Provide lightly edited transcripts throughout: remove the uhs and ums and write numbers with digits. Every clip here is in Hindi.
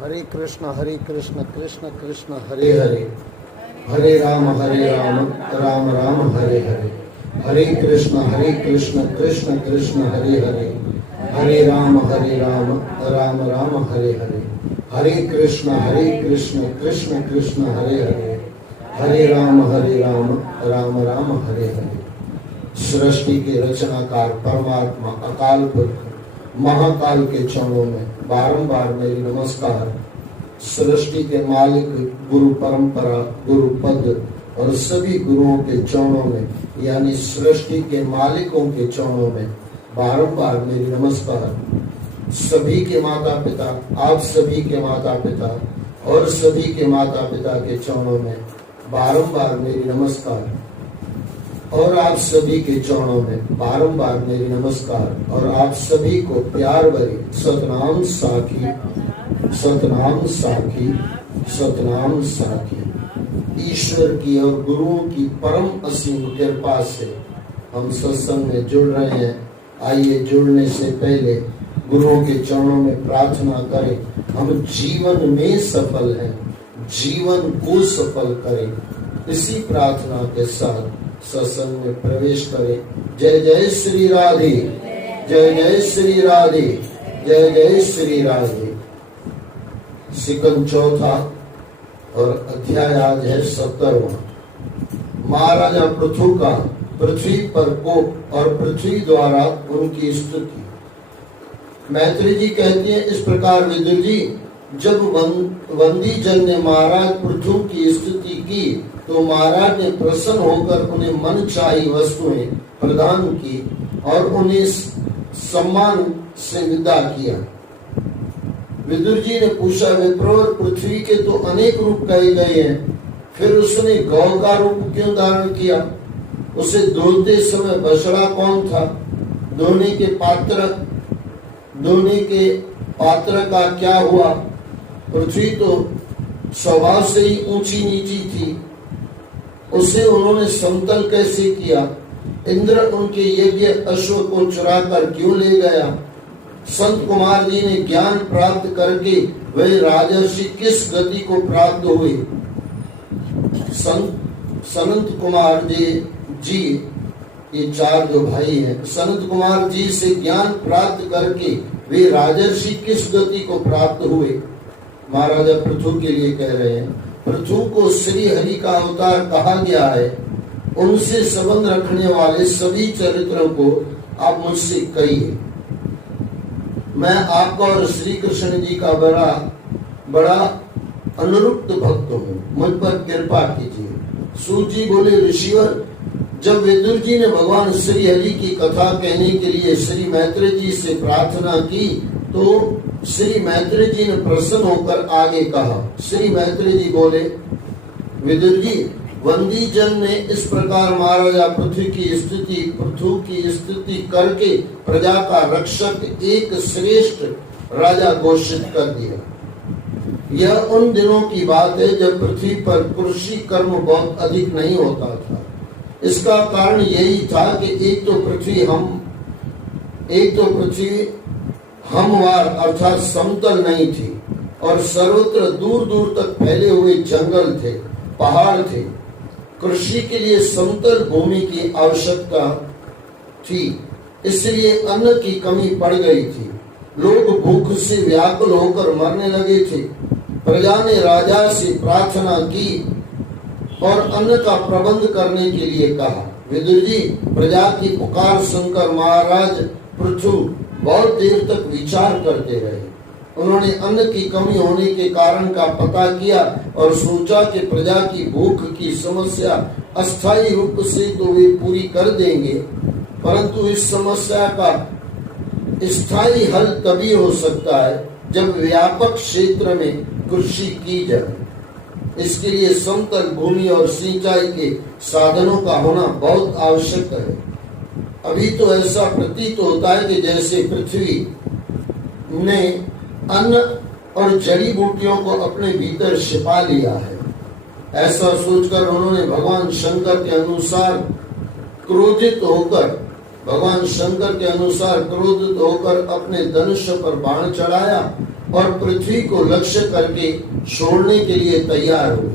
हरे कृष्ण कृष्ण कृष्ण हरे हरे, हरे राम राम राम हरे हरे। हरे कृष्ण कृष्ण कृष्ण हरे हरे, हरे राम राम राम हरे हरे। हरे कृष्ण कृष्ण कृष्ण हरे हरे, हरे राम राम राम हरे हरे। सृष्टि के रचनाकार परमात्मा अकाल पुरख महाकाल के चरणों में बारंबार मेरी नमस्कार। सृष्टि के मालिक गुरु परंपरा, गुरु पद और सभी गुरुओं के चरणों में, यानी सृष्टि के मालिकों के चरणों में बारंबार मेरी नमस्कार। सभी के माता पिता, आप सभी के माता पिता और सभी के माता पिता के चरणों में बारंबार मेरी नमस्कार, और आप सभी के चरणों में बारंबार मेरी नमस्कार। और आप सभी को प्यार भरी सतनाम साखी, सतनाम साखी, सतनाम साखी। ईश्वर की और गुरुओं की परम असीम कृपा से हम सत्संग में जुड़ रहे हैं। आइए जुड़ने से पहले गुरुओं के चरणों में प्रार्थना करें। हम जीवन में सफल हैं, जीवन को सफल करें। इसी प्रार्थना के साथ सत्संग में प्रवेश करें। जय जय श्री राधे, जय जय श्री राधे, जय जय श्री राधे। सिकंद चौथा और अध्याय आज है 17वां। महाराजा पृथु का पृथ्वी पर कोप और पृथ्वी द्वारा उनकी स्तुति। मैत्री जी कहती है इस प्रकार, विदुर जी, जब वंदी जन ने महाराज पृथु की स्तुति की तो महाराज ने प्रसन्न होकर उन्हें मनचाही वस्तुएं प्रदान की और उन्हें सम्मान से विदा किया। विदुर जी ने पूछा, विप्रोर, पृथ्वी के तो अनेक रूप कहे गए हैं, फिर उसने गौ का रूप क्यों धारण किया? उसे धोते समय बछड़ा कौन था? धोने के पात्र का क्या हुआ? पृथ्वी तो स्वभाव से ही ऊंची नीची थी, उसे उन्होंने समतल कैसे किया? इंद्र उनके यज्ञ अश्व को चुरा कर क्यों ले गया? संत कुमार जी ने ज्ञान प्राप्त करके वे राजर्षि किस गति को प्राप्त हुए? संत कुमार जी ये चार जो भाई हैं, संत कुमार जी से ज्ञान प्राप्त करके वे राजर्षि किस गति को प्राप्त हुए? महाराजा पृथु के लिए कह रहे हैं। पृथु को श्री हरि का अवतार कहा गया है। उनसे संबंध रखने वाले सभी चरित्रों को आप मुझसे कहिए। मैं आपका और श्री कृष्ण जी का बड़ा अनुरुक्त भक्त हूँ, मुझ पर कृपा कीजिए। सूत जी बोले, ऋषिवर, जब विदुर जी ने भगवान श्री हरि की कथा कहने के लिए श्री मैत्री जी से प्रार्थना की तो श्री मैत्री जी ने प्रसन्न होकर आगे कहा। श्री मैत्री जी बोले, विदुर जी, वंदी जन ने इस प्रकार महाराजा पृथु की स्तुति करके प्रजा का रक्षक एक श्रेष्ठ राजा घोषित कर दिया। यह उन दिनों की बात है जब पृथ्वी पर कृषि कर्म बहुत अधिक नहीं होता था। इसका कारण यही था कि एक तो पृथ्वी हमवार अर्थात समतल नहीं थी और सर्वत्र दूर दूर तक फैले हुए जंगल थे, पहाड़ थे। कृषि के लिए समतल भूमि की आवश्यकता थी, इसलिए अन्न की कमी पड़ गई थी। लोग भूख से व्याकुल होकर मरने लगे थे। प्रजा ने राजा से प्रार्थना की और अन्न का प्रबंध करने के लिए कहा। विदुर जी, प्रजा की पुकार सुनकर महाराज पृथु बहुत देर तक विचार करते रहे। उन्होंने अन्न की कमी होने के कारण का पता किया और सोचा कि प्रजा की भूख की समस्या अस्थायी रूप से तो वे पूरी कर देंगे, परंतु इस समस्या का स्थायी हल तभी हो सकता है जब व्यापक क्षेत्र में कृषि की जाए। इसके लिए समतल भूमि और सिंचाई के साधनों का होना बहुत आवश्यक है। अभी तो ऐसा प्रतीत होता है कि जैसे पृथ्वी ने अन्न और जड़ी बूटियों को अपने भीतर छिपा लिया है। ऐसा सोचकर उन्होंने भगवान शंकर के अनुसार क्रोधित होकर अपने धनुष पर बाण चढ़ाया और पृथ्वी को लक्ष्य करके छोड़ने के लिए तैयार हुए।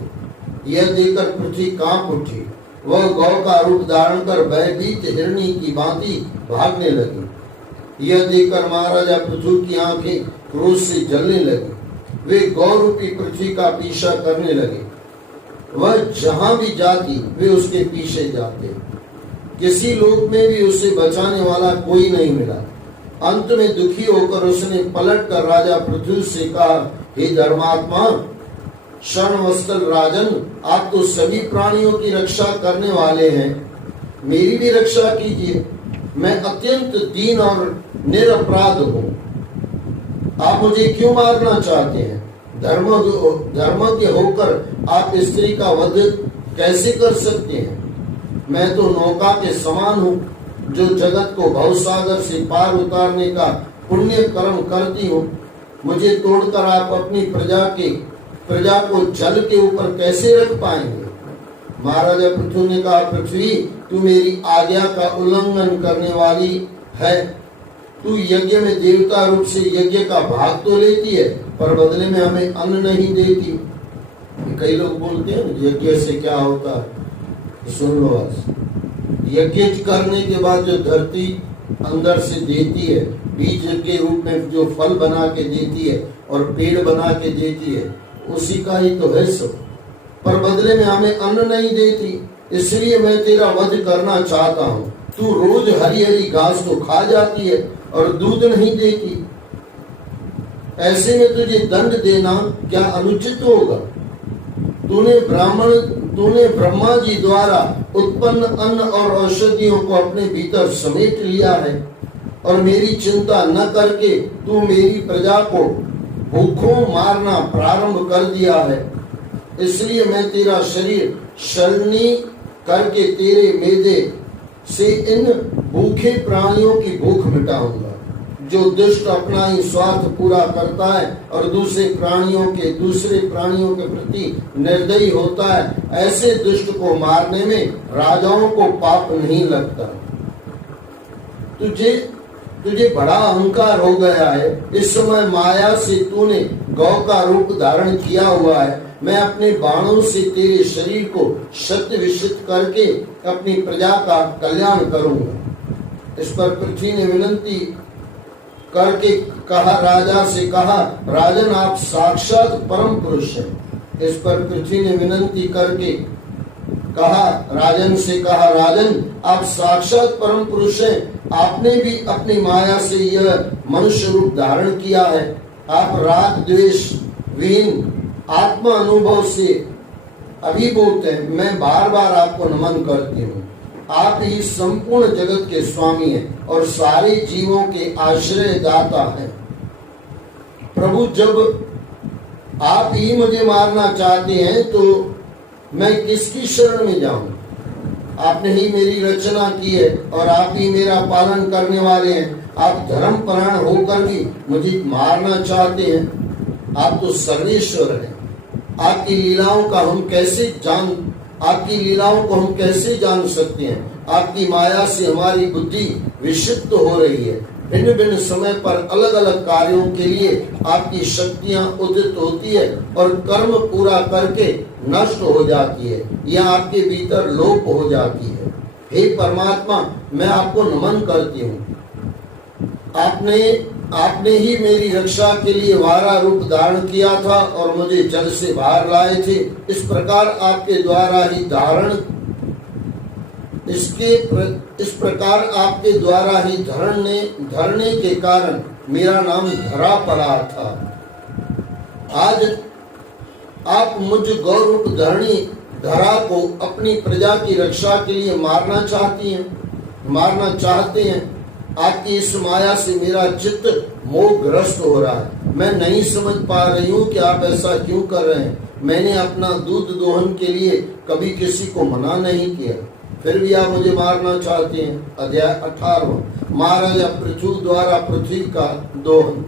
यह देखकर पृथ्वी कांप उठी। वह गौ का रूप धारण कर भयभीत हिरणी की भांति भागने लगी। यह देखकर महाराजा पृथु की आंखें क्रोध से जलने लगी। वे गौ रूपी पृथ्वी का पीछा करने लगे। वह जहां भी जाती वे उसके पीछे जाते। किसी लोक में भी उसे बचाने वाला कोई नहीं मिला। अंत में दुखी होकर उसने पलट कर राजा पृथु से कहा, हे धर्मात्मा, शरण वत्सल राजन, आप तो सभी प्राणियों की रक्षा करने वाले हैं, मेरी भी रक्षा कीजिए। मैं अत्यंत दीन और निरपराध हूँ। आप मुझे क्यों मारना चाहते हैं? धर्म के होकर आप स्त्री का वध कैसे कर सकते हैं? मैं तो नौका के समान हूँ जो जगत को भवसागर से पार उतारने का पुण्य कर्म करती हूँ। मुझे तोड़कर आप अपनी प्रजा को जल के ऊपर कैसे रख पाएंगे? महाराजा पृथु ने कहा, पृथ्वी, तू मेरी आज्ञा का उल्लंघन करने वाली है। तू यज्ञ में देवता रूप से यज्ञ का भाग तो लेती है, पर बदले में हमें अन्न नहीं देती। कई लोग बोलते हैं यज्ञ से क्या होता है, सुन लो आज। यज्ञ करने के बाद जो धरती अंदर से देती है, बीज के रूप में जो फल बना के देती है और पेड़ बना के देती है, उसी का ही तो है सब, पर बदले में हमें अन्न नहीं देती। इसलिए मैं तेरा वध करना चाहता हूँ। तू रोज हरी हरी घास तो खा जाती है और दूध नहीं देती। ऐसे में तुझे दंड देना क्या अनुचित होगा? तूने ब्रह्मा जी द्वारा उत्पन्न अन्न और औषधियों को अपने भीतर समेट लिया है और मेरी चिंता न करके तू मेरी प्रजा को भूखों मारना प्रारंभ कर दिया है। इसलिए मैं तेरा शरीर शरणी करके तेरे मेदे से इन भूखे प्राणियों की भूख मिटाऊंगा। जो दुष्ट अपना ही स्वार्थ पूरा करता है और दूसरे प्राणियों के प्रति निर्दयी होता है, ऐसे दुष्ट को मारने में राजाओं को पाप नहीं लगता। तुझे बड़ा अहंकार हो गया है। इस समय माया से तूने गौ का रूप धारण किया हुआ है। मैं अपने बाणों से तेरे शरीर को शत विषित करके अपनी प्रजा का कल्याण करूंगा। इस पर पृथ्वी ने विनंती करके राजा से कहा, राजन, आप साक्षात परम पुरुष हैं। इस पर पृथ्वी ने विनंती करके राजन, आप साक्षात परम पुरुष हैं। आपने भी अपनी माया से यह मनुष्य रूप धारण किया है। आप राग द्वेष विहीन आत्मा अनुभव से अभिभूत हैं। मैं बार बार आपको नमन करती हूँ। आप ही संपूर्ण जगत के स्वामी हैं और सारे जीवों के आश्रय दाता हैं। प्रभु, जब आप ही मुझे मारना चाहते हैं तो मैं किसकी शरण में जाऊं? आपने ही मेरी रचना की है और आप ही मेरा पालन करने वाले हैं। आप धर्मपरायण होकर भी मुझे मारना चाहते हैं। आप तो सर्वेश्वर हैं। आपकी लीलाओं को हम कैसे जान सकते हैं? आपकी माया से हमारी बुद्धि विक्षिप्त हो रही है। भिन्न भिन्न समय पर अलग अलग कार्यों के लिए आपकी शक्तियां उदित होती है और कर्म पूरा करके नष्ट हो जाती है या आपके भीतर लोप हो जाती है। हे परमात्मा, मैं आपको नमन करती हूँ। आपने ही मेरी रक्षा के लिए वारा रूप धारण किया था और मुझे जल से बाहर लाए थे। इस प्रकार आपके द्वारा ही धरने के कारण मेरा नाम धरा पड़ा था। आज आप मुझ गौरूप धरा को अपनी प्रजा की रक्षा के लिए मारना चाहते हैं। आपकी इस माया से मेरा चित्त मोहग्रस्त हो रहा है। मैं नहीं समझ पा रही हूँ कि आप ऐसा क्यों कर रहे हैं। मैंने अपना दूध दोहन के लिए कभी किसी को मना नहीं किया, फिर भी आप मुझे मारना चाहते हैं। अध्याय 18 महाराजा पृथु द्वारा पृथ्वी का दोहन।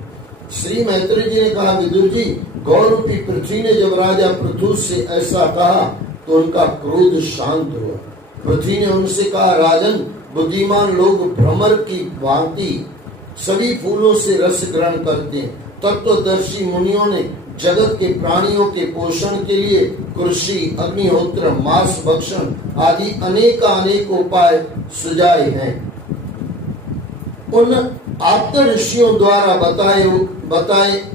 श्री मैत्री जी ने कहा, विदुर जी, गौरूपी पृथ्वी ने जब राजा पृथु से ऐसा कहा तो उनका क्रोध शांत हुआ। पृथ्वी ने उनसे कहा, राजन, बुद्धिमान लोग भ्रमर की भांति सभी फूलों से रस ग्रहण करते हैं तत्वदर्शी मुनियों ने जगत के प्राणियों के पोषण के लिए कृषि, अग्निहोत्र, मांस भक्षण आदि अनेक उपाय सुझाए हैं। उन आप्त ऋषियों द्वारा बताए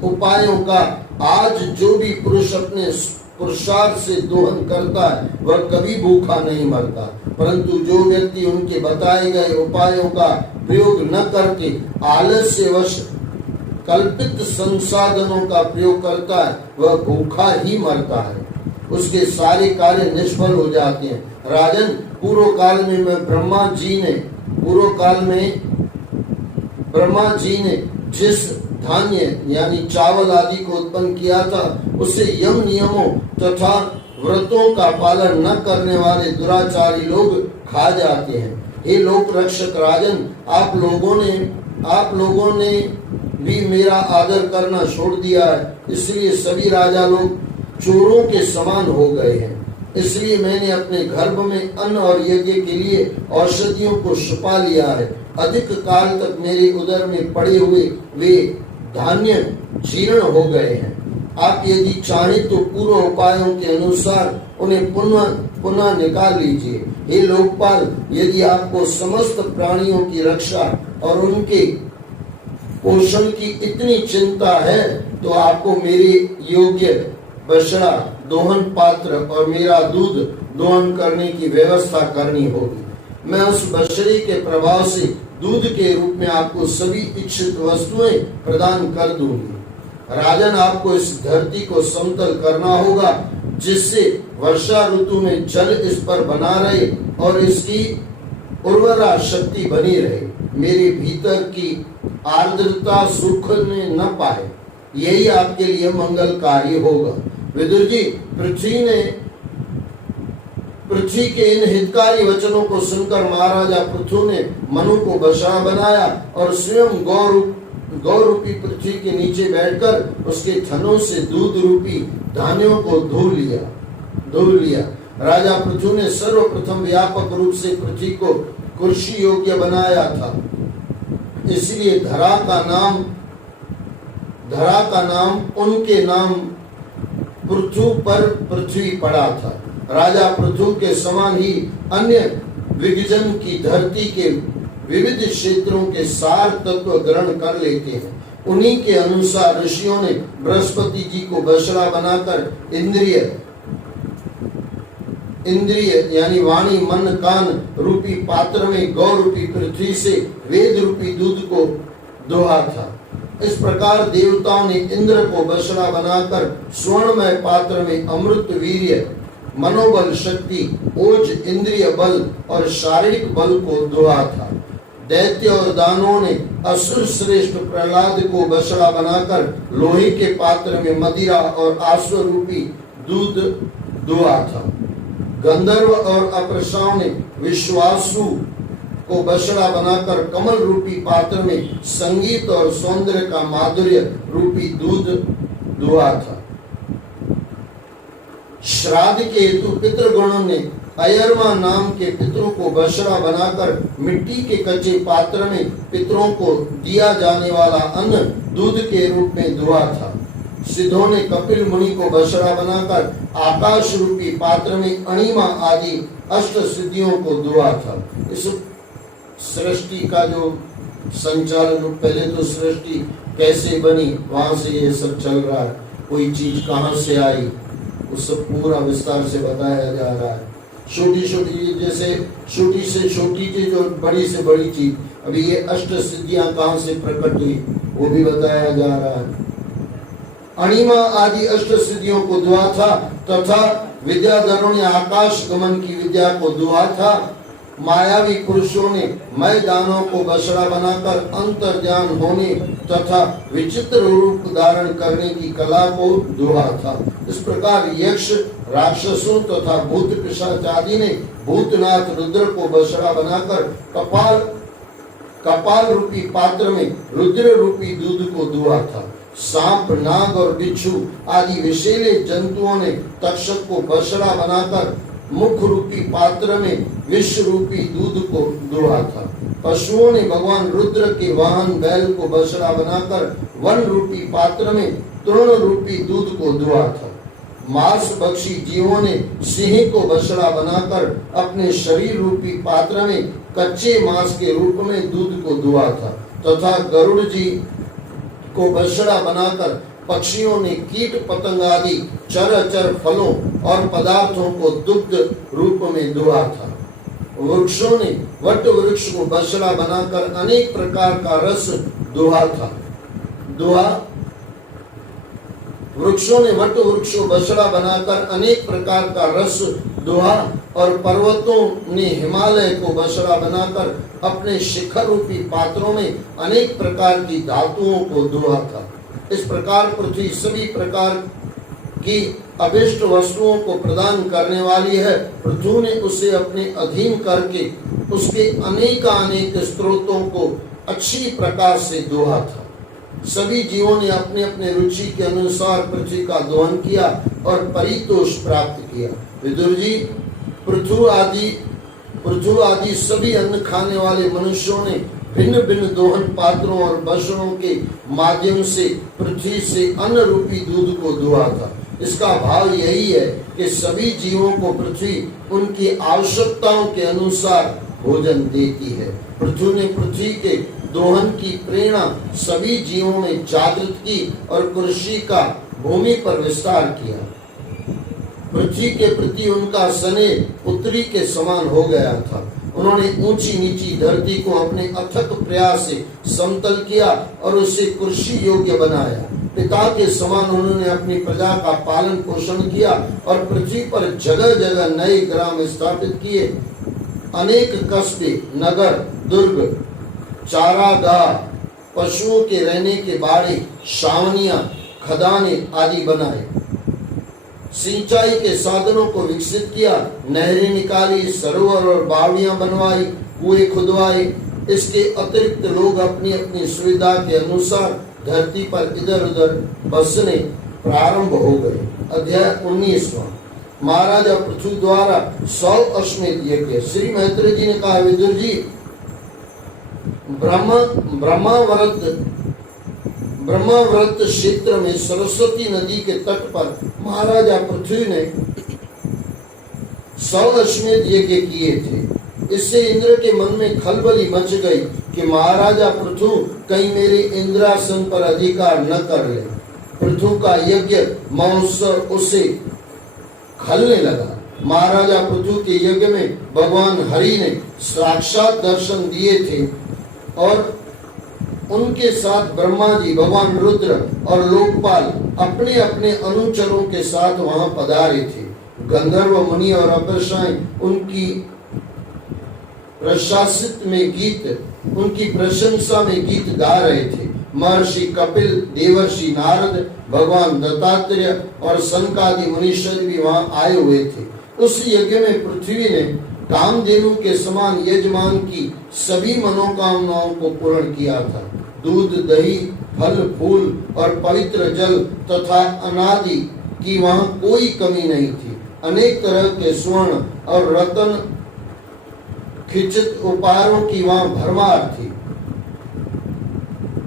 उपायों का आज जो भी पुरुष अपने पुरुषार्थ से दोहन करता है वह कभी भूखा नहीं मरता, परंतु जो व्यक्ति उनके बताए गए उपायों का प्रयोग न करके आलस्यवश कल्पित संसाधनों का प्रयोग करता है वह भूखा ही मरता है, उसके सारे कार्य निष्फल हो जाते हैं। राजन, पूर्व काल में ब्रह्मा जी ने जिस धान्य यानी चावल आदि को उत्पन्न किया था उसे यम नियमों तथा व्रतों का पालन न करने वाले दुराचारी लोग खा जाते हैं। हे लोक रक्षक राजन, आप लोगों ने भी मेरा आदर करना छोड़ दिया है, इसलिए सभी राजा लोग चोरों के समान हो गए हैं। इसलिए मैंने अपने गर्भ में अन्न और यज्ञ के लिए औषधियों को छुपा लिया है। अधिक काल तक मेरे उदर में पड़े हुए वे धान्य जीर्ण हो गए हैं। आप यदि चाहें तो पूर्व उपायों के अनुसार उन्हें पुनः निकाल लीजिए। हे लोकपाल, यदि आपको समस्त प्राणियों की रक्षा और उनके पोषण की इतनी चिंता है तो आपको मेरे योग्य बछड़ा, दोहन पात्र और मेरा दूध दोहन करने की व्यवस्था करनी होगी। मैं उस बछड़े के प्रभाव से दूध के रूप में आपको सभी इच्छित वस्तुएं प्रदान कर दूंगी। राजन, आपको इस धरती को समतल करना होगा जिससे वर्षा ऋतु में जल इस पर बना रहे और इसकी उर्वरा शक्ति बनी रहे। मेरे भीतर की आर्द्रता सूखने न पाए, यही आपके लिए मंगलकारी होगा। विदुर जी, पृथ्वी के इन हितकारी वचनों को सुनकर महाराजा पृथु ने मनु को बछड़ा बनाया और स्वयं गौ रूपी पृथ्वी के नीचे बैठकर उसके थनों से दूध रूपी धान्यों को धो लिया। राजा पृथु ने सर्वप्रथम व्यापक रूप से पृथ्वी को कृषि योग्य बनाया था, इसलिए धरा का नाम उनके नाम पृथु पर पृथ्वी पड़ा था। राजा पृथु के समान ही अन्य विघजन की धरती के विविध क्षेत्रों के सार तत्व ग्रहण कर लेते हैं। उन्हीं के अनुसार ऋषियों ने बृहस्पति जी को बछड़ा बनाकर इंद्रिय यानी वाणी, मन, कान रूपी पात्र में गौ रूपी पृथ्वी से वेद रूपी दूध को दोहा था। इस प्रकार देवताओं ने इंद्र को बछड़ा बनाकर स्वर्णमय पात्र में अमृत, वीर्य, मनोबल, शक्ति, ओज, इंद्रिय बल और शारीरिक बल को दोहा था। दैत्य और दानवों ने असुर श्रेष्ठ प्रहलाद को बछड़ा बनाकर लोहे के पात्र में मदिरा और आश्व रूपी दूध दोहा था। गंधर्व और अप्सराओं ने विश्वासु को बछड़ा बनाकर कमल रूपी पात्र में संगीत और सौंदर्य का माधुर्य रूपी दूध दुआ था। श्राद्ध के हेतु पितृगणों ने अयरमा नाम के पितरों को बछड़ा बनाकर मिट्टी के कच्चे पात्र में पितरों को दिया जाने वाला अन्न दूध के रूप में दुआ था। सिद्धों ने कपिल मुनि को बछड़ा बनाकर आकाश रूपी पात्र में अणिमा आदि अष्ट सिद्धियों को दुआ था। इस सृष्टि का जो संचालन, पहले तो सृष्टि कैसे बनी, वहां से ये सब चल रहा है, कोई चीज कहां से आई, उस सब पूरा विस्तार से बताया जा रहा है। छोटी छोटी, जैसे छोटी से छोटी चीज और बड़ी से बड़ी चीज, अभी ये अष्ट सिद्धियां कहां से प्रकट हुई वो भी बताया जा रहा है। अणिमा आदि अष्ट सिद्धियों को दुआ था तथा विद्याधरों ने आकाश गमन की विद्या को दुआ था। मायावी पुरुषों ने मय दानों को बछड़ा बनाकर अंतर्ध्यान होने तथा विचित्र रूप धारण करने की कला को दुआ था। इस प्रकार यक्ष, राक्षसों तथा भूत पिशाच आदि ने भूतनाथ रुद्र को बछड़ा बनाकर कपाल रूपी पात्र में रुद्र रूपी दूध को दुआ था। सांप, नाग और बिच्छू आदि विषैले जंतुओं ने तक्षक को बछड़ा बनाकर मुख रूपी पात्र में विष रूपी दूध को दुआ था। पशुओं ने भगवान रुद्र के वाहन बैल को बछड़ा बनाकर वन रूपी पात्र में तृण रूपी दूध को दुआ था। मांस भक्षी जीवों ने सिंह को बछड़ा बनाकर अपने शरीर रूपी पात्र में कच्चे मांस के रूप में दूध को दुआ था, तथा गरुड़ जी को बछड़ा बनाकर पक्षियों ने कीट पतंग आदि चर फलों और पदार्थों को दुग्ध रूप में दुआ था। वृक्षों ने वट वृक्ष को बछड़ा बनाकर अनेक प्रकार का रस दुहा था। वृक्षों ने वट वृक्ष को बछड़ा बनाकर अनेक प्रकार का रस दुहा, और पर्वतों ने हिमालय को बछड़ा बनाकर अपने शिखर रूपी पात्रों में अनेक प्रकार की धातुओं को दुहा था। इस प्रकार पृथ्वी सभी प्रकार की अभिष्ट वस्तुओं को प्रदान करने वाली है। पृथ्वी ने उसे अपने अधीन करके उसके अनेक स्रोतों को अच्छी प्रकार से दोहा था। सभी जीवों ने अपने अपने रुचि के अनुसार पृथ्वी का दोहन किया और परितोष प्राप्त किया। विदुर जी, पृथ्वी आदि सभी अन्न खाने वाले मनुष्यों ने भिन्न भिन्न दोहन पात्रों और बछड़ों के माध्यम से पृथ्वी से अन्न रूपी दूध को दुहा था। इसका भाव यही है कि सभी जीवों को पृथ्वी उनकी आवश्यकताओं के अनुसार भोजन देती है। पृथ्वी ने पृथ्वी के दोहन की प्रेरणा सभी जीवों में जागृत की और कृषि का भूमि पर विस्तार किया। पृथ्वी के प्रति उनका स्नेह पुत्री के समान हो गया था। उन्होंने ऊंची नीची धरती को अपने अथक प्रयास से समतल किया और उसे कृषि योग्य बनाया। पिता के समान उन्होंने अपनी प्रजा का पालन पोषण किया और पृथ्वी पर जगह जगह नए ग्राम स्थापित किए। अनेक कस्बे, नगर, दुर्ग, चारागाह, पशुओं के रहने के बाड़े, छावनियां, खदाने आदि बनाए। सिंचाई के साधनों को विकसित किया, नहरें निकाली, सरोवर और बावड़ियां बनवाई, कुएं खुदवाए। इसके अतिरिक्त लोग अपनी अपनी सुविधा के अनुसार धरती पर इधर उधर बसने प्रारंभ हो गए। अध्याय 19वां। महाराजा पृथ्वी द्वारा 100 अश्वमेध यज्ञ। श्री मैत्रेय जी ने कहा, विदुर जी, ब्रह्मावर्त क्षेत्र में सरस्वती नदी के तट पर महाराजा पृथ्वी ने 100 अश्वमेध यज्ञ किए थे। इससे इंद्र के मन में खलबली मच गई कि महाराजा पृथु कहीं मेरे इंद्रासन पर अधिकार न कर ले। पृथु का यज्ञ महोत्सव उसे खलने लगा। महाराजा पृथु के यज्ञ में भगवान हरि ने साक्षात दर्शन दिए थे और उनके साथ ब्रह्मा जी, भगवान रुद्र और लोकपाल अपने अपने अनुचरों के साथ वहां पधारे थे। गंधर्व मुनि और अप्सराएं उनकी प्रशासित में गीत, उनकी प्रशंसा में गीत गा रहे थे। महर्षि कपिल, देवर्षि नारद, भगवान दत्तात्रेय और सनकादि मुनीश्वर भी वहां आए हुए थे। उस यज्ञ में पृथ्वी ने कामधेनु के समान यजमान की सभी मनोकामनाओं को पूर्ण किया था। दूध, दही, फल, फूल और पवित्र जल तथा अनादि की वहां कोई कमी नहीं थी। अनेक तरह के स्वर्ण और रत्न खचित उपहारों की वहां भरमार थी।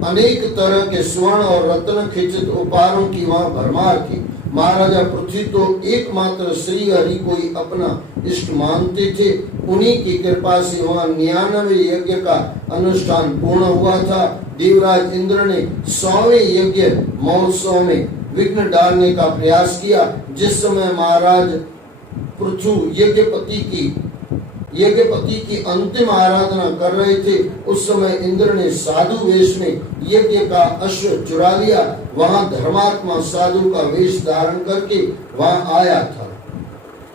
अनेक तरह के स्वर्ण और रत्न खचित उपहारों की वहां भरमार थी। महाराजा पृथ्वी तो एकमात्र श्री हरि को ही अपना इष्ट मानते थे। उन्हीं की कृपा से वहां 99 यज्ञ का अनुष्ठान पूर्ण हुआ था। देवराज इंद्र ने 100वें यज्ञ महोत्सव में विघ्न डालने का प्रयास किया। जिस समय महाराज पृथु यज्ञपति की अंतिम आराधना कर रहे थे, उस समय इंद्र ने साधु वेश में यज्ञ का अश्व चुरा लिया। वहां धर्मात्मा साधु का वेश धारण करके वहां आया था।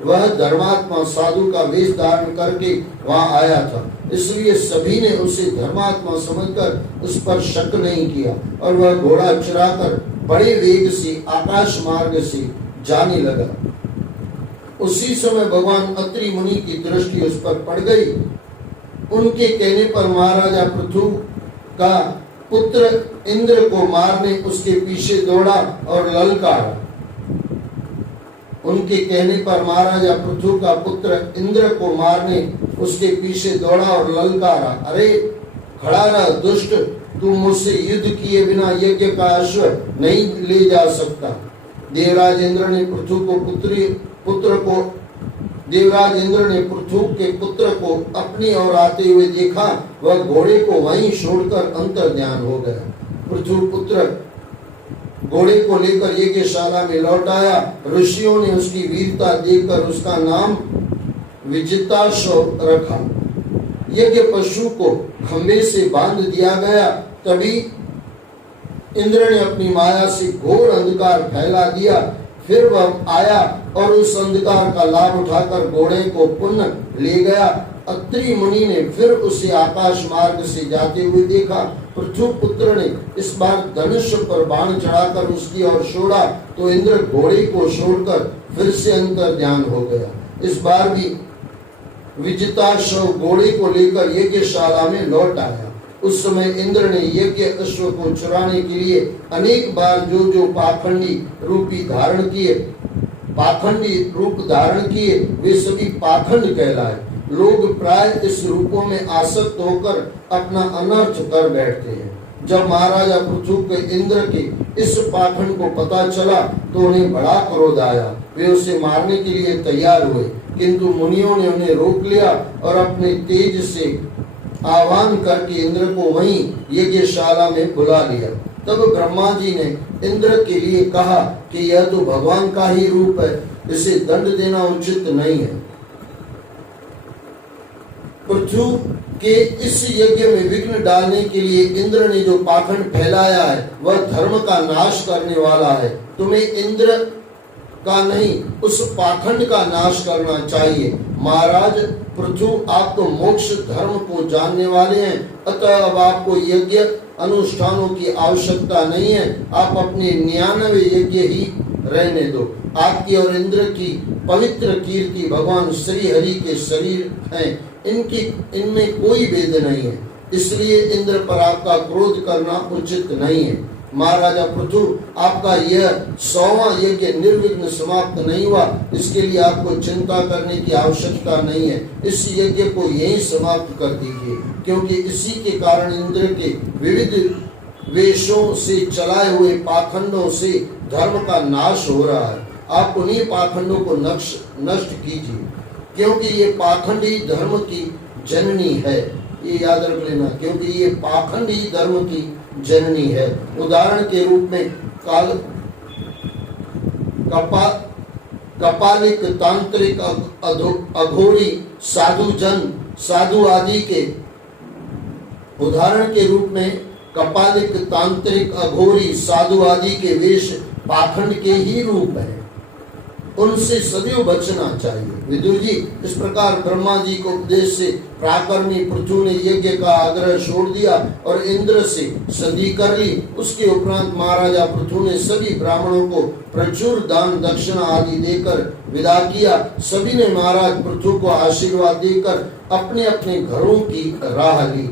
वह धर्मात्मा साधु का वेश धारण करके वहां आया था, इसलिए सभी ने उसे धर्मात्मा समझकर उस पर शक नहीं किया और वह घोड़ा चुराकर बड़े वेग से आकाश मार्ग से जाने लगा। उसी समय भगवान अत्रि मुनि की दृष्टि उस पर पड़ गई। उनके कहने पर महाराजा पृथु का पुत्र इंद्र को मारने उसके पीछे दौड़ा और ललकारा। उनके कहने पर महाराजा पृथु का पुत्र इंद्र को मारने उसके पीछे दौड़ा और ललकारा, अरे खड़ा रह दुष्ट, तू मुझसे युद्ध किए बिना यज्ञ का अश्व नहीं ले जा सकता। देवराज इंद्र ने पृथु के पुत्र को अपनी ओर आते हुए देखा, वह घोड़े को वहीं छोड़कर अंतर्ध्यान हो गया। पृथु पुत्र घोड़े को लेकर यज्ञशाला में लौट आया। ऋषियों ने उसकी वीरता देखकर उसका नाम विजिताश्व रखा। यज्ञ पशु को खंभे से बांध दिया गया। तभी इंद्र ने अपनी माया से घोर अंधकार फैला दिया। फिर वह आया और उस अंधकार का लाभ उठाकर घोड़े को पुनः ले गया। अत्रि मुनि ने फिर उसे आकाश मार्ग से जाते हुए देखा। पृथु पुत्र ने इस बार धनुष पर बाण चढ़ाकर उसकी ओर छोड़ा तो इंद्र घोड़े को छोड़कर फिर से अंतर्ध्यान हो गया। इस बार भी विजिताश्व घोड़े को लेकर यज्ञशाला में लौट आया। उस समय इंद्र ने यज्ञ अश्व को चुराने के लिए अनेक बार जो पाखंडी रूप धारण किए वे सभी पाखंड कहलाए। लोग प्राय इस रूपों में आसक्त होकर अपना अनर्थ कर बैठते हैं। जब महाराजा पृथु के इंद्र के इस पाखंड को पता चला तो उन्हें बड़ा क्रोध आया। वे उसे मारने के लिए तैयार हुए, किंतु मुनियों ने उन्हें रोक लिया और अपने तेज से आह्वान करके इंद्र को वहीं यज्ञशाला में बुला लिया। तब ब्रह्मा जी ने इंद्र के लिए कहा कि यह तो भगवान का ही रूप है, इसे दंड देना उचित नहीं है। पृथु के इस यज्ञ में विघ्न डालने के लिए इंद्र ने जो पाखंड फैलाया है वह धर्म का नाश करने वाला है। तुम्हें इंद्र का नहीं, उस पाखंड का नाश करना चाहिए। महाराज पृथु, आप तो मोक्ष धर्म को जानने वाले हैं, अतः अब आपको यज्ञ अनुष्ठानों की आवश्यकता नहीं है। आप अपने 99 यज्ञ ही रहने दो। आपकी और इंद्र की पवित्र कीर्ति भगवान श्री हरि के शरीर हैं, इनमें कोई भेद नहीं है, इसलिए इंद्र पर आपका क्रोध करना उचित नहीं है। महाराजा पृथु, आपका यह 100वां यज्ञ निर्विघ्न समाप्त नहीं हुआ, इसके लिए आपको चिंता करने की आवश्यकता नहीं है। इस यज्ञ को यहीं समाप्त कर दीजिए, क्योंकि इसी के कारण इंद्र के विविध वेशों से चलाए हुए पाखंडों से धर्म का नाश हो रहा है। आप उन्हीं पाखंडों को नष्ट कीजिए, क्योंकि ये पाखंड ही धर्म की जननी है। ये याद रख लेना, क्योंकि ये पाखंड ही धर्म की जननी है। उदाहरण के रूप में कपालिक, तांत्रिक, अघोरी, साधु आदि के उदाहरण के रूप में कपालिक, तांत्रिक, अघोरी, साधु आदि के वेश पाखंड के ही रूप है, उनसे सदैव बचना चाहिए। विदुर जी, इस प्रकार ब्रह्मा जी को उपदेश से प्राकर्मी पृथु ने यज्ञ का आग्रह छोड़ दिया और इंद्र से संधि कर ली। उसके उपरांत महाराजा पृथु ने सभी ब्राह्मणों को प्रचुर दान दक्षिणा आदि देकर विदा किया। सभी ने महाराज पृथु को आशीर्वाद देकर अपने अपने घरों की राह ली।